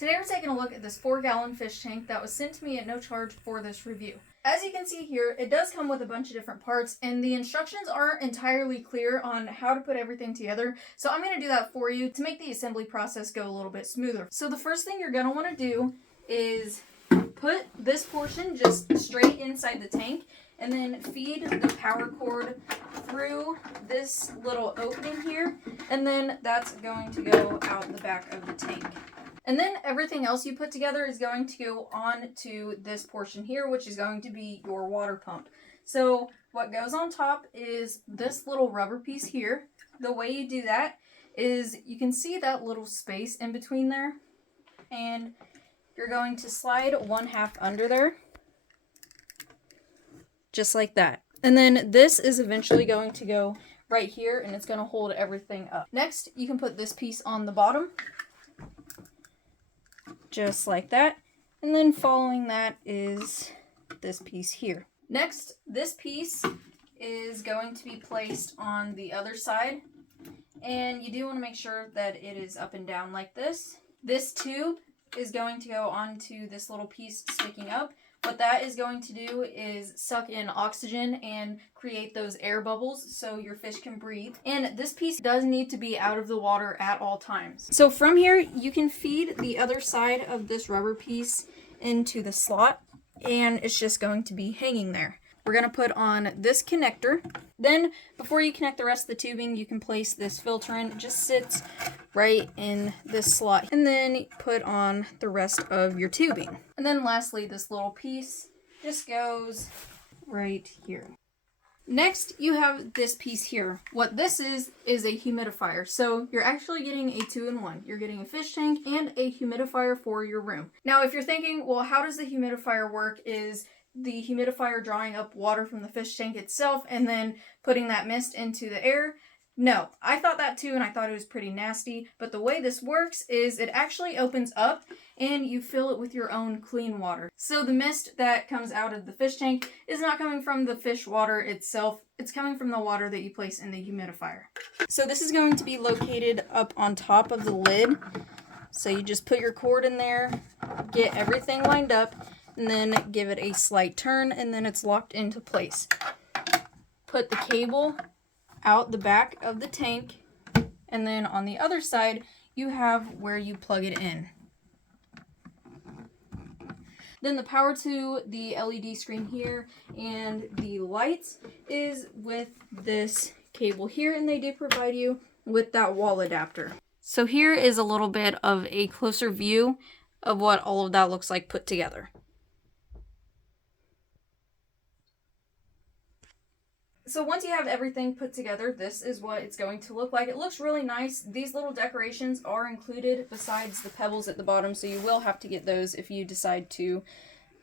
Today we're taking a look at this 4-gallon fish tank that was sent to me at no charge for this review. As you can see here, it does come with a bunch of different parts, and the instructions aren't entirely clear on how to put everything together, so I'm going to do that for you to make the assembly process go a little bit smoother. So the first thing you're going to want to do is put this portion just straight inside the tank, and then feed the power cord through this little opening here, and then that's going to go out the back of the tank. And then everything else you put together is going to go on to this portion here, which is going to be your water pump. So what goes on top is this little rubber piece here. The way you do that is you can see that little space in between there, and you're going to slide 1/2 under there, just like that. And then this is eventually going to go right here, and it's going to hold everything up. Next, you can put this piece on the bottom, just like that. And then following that is this piece here. Next, this piece is going to be placed on the other side, and you do want to make sure that it is up and down like this. This tube is going to go onto this little piece sticking up. What that is going to do is suck in oxygen and create those air bubbles so your fish can breathe. And this piece does need to be out of the water at all times. So from here, you can feed the other side of this rubber piece into the slot, and it's just going to be hanging there. We're going to put on this connector. Then, before you connect the rest of the tubing, you can place this filter in. It just sits right in this slot. And then put on the rest of your tubing. And then lastly, this little piece just goes right here. Next, you have this piece here. What this is a humidifier. So you're actually getting a 2-in-1. You're getting a fish tank and a humidifier for your room. Now, if you're thinking, well, how does the humidifier work? Is the humidifier drawing up water from the fish tank itself and then putting that mist into the air? No, I thought that too, and I thought it was pretty nasty, but the way this works is it actually opens up and you fill it with your own clean water. So the mist that comes out of the fish tank is not coming from the fish water itself, it's coming from the water that you place in the humidifier. So this is going to be located up on top of the lid. So you just put your cord in there, get everything lined up, and then give it a slight turn, and then it's locked into place. Put the cable out the back of the tank, and then on the other side, you have where you plug it in. Then the power to the LED screen here and the lights is with this cable here, and they do provide you with that wall adapter. So here is a little bit of a closer view of what all of that looks like put together. So once you have everything put together, this is what it's going to look like. It looks really nice. These little decorations are included besides the pebbles at the bottom, so you will have to get those if you decide to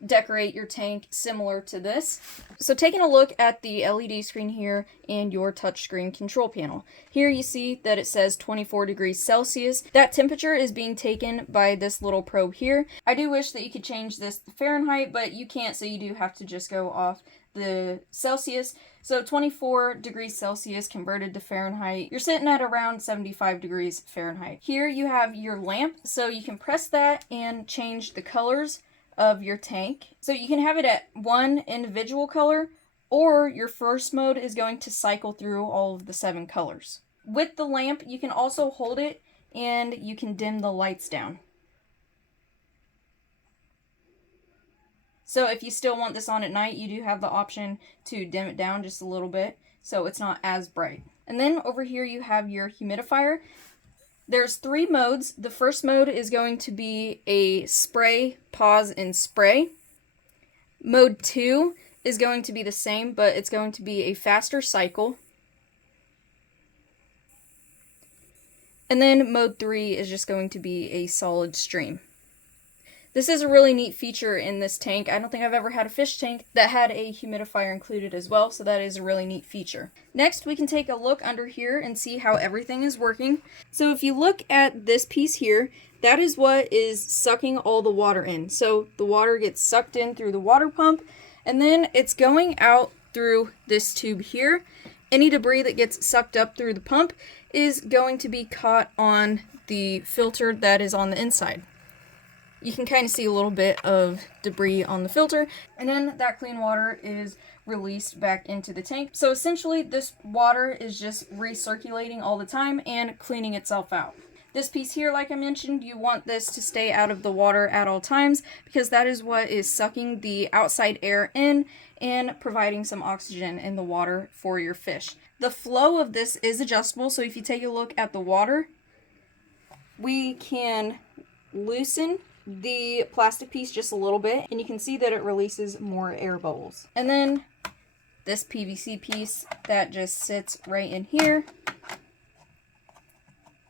decorate your tank similar to this. So taking a look at the LED screen here and your touchscreen control panel. Here you see that it says 24 degrees Celsius. That temperature is being taken by this little probe here. I do wish that you could change this to Fahrenheit, but you can't, so you do have to just go off the Celsius. So 24 degrees Celsius converted to Fahrenheit, you're sitting at around 75 degrees Fahrenheit. Here you have your lamp, so you can press that and change the colors of your tank. So you can have it at one individual color, or your first mode is going to cycle through all of the 7 colors. With the lamp, you can also hold it and you can dim the lights down. So if you still want this on at night, you do have the option to dim it down just a little bit so it's not as bright. And then over here you have your humidifier. There's 3 modes. The first mode is going to be a spray, pause, and spray. Mode 2 is going to be the same, but it's going to be a faster cycle. And then mode 3 is just going to be a solid stream. This is a really neat feature in this tank. I don't think I've ever had a fish tank that had a humidifier included as well, so that is a really neat feature. Next, we can take a look under here and see how everything is working. So if you look at this piece here, that is what is sucking all the water in. So the water gets sucked in through the water pump, and then it's going out through this tube here. Any debris that gets sucked up through the pump is going to be caught on the filter that is on the inside. You can kind of see a little bit of debris on the filter, and then that clean water is released back into the tank. So essentially this water is just recirculating all the time and cleaning itself out. This piece here, like I mentioned, you want this to stay out of the water at all times because that is what is sucking the outside air in and providing some oxygen in the water for your fish. The flow of this is adjustable, so if you take a look at the water, we can loosen the plastic piece just a little bit, and you can see that it releases more air bubbles. And then this PVC piece that just sits right in here,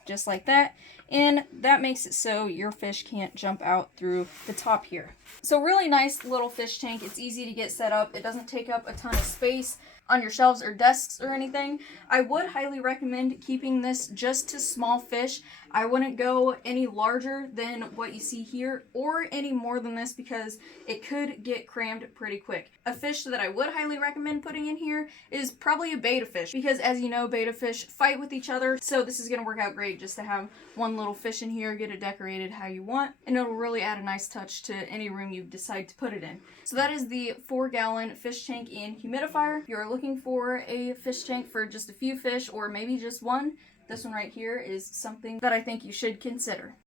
just like that, and that makes it so your fish can't jump out through the top here. So really nice little fish tank. It's easy to get set up. It doesn't take up a ton of space on your shelves or desks or anything. I would highly recommend keeping this just to small fish. I wouldn't go any larger than what you see here or any more than this because it could get crammed pretty quick. A fish that I would highly recommend putting in here is probably a betta fish because, as you know, betta fish fight with each other, so this is going to work out great just to have one little fish in here, get it decorated how you want, and it'll really add a nice touch to any room you decide to put it in. So that is the 4-gallon fish tank and humidifier. If you're looking for a fish tank for just a few fish or maybe just one, this one right here is something that I think you should consider.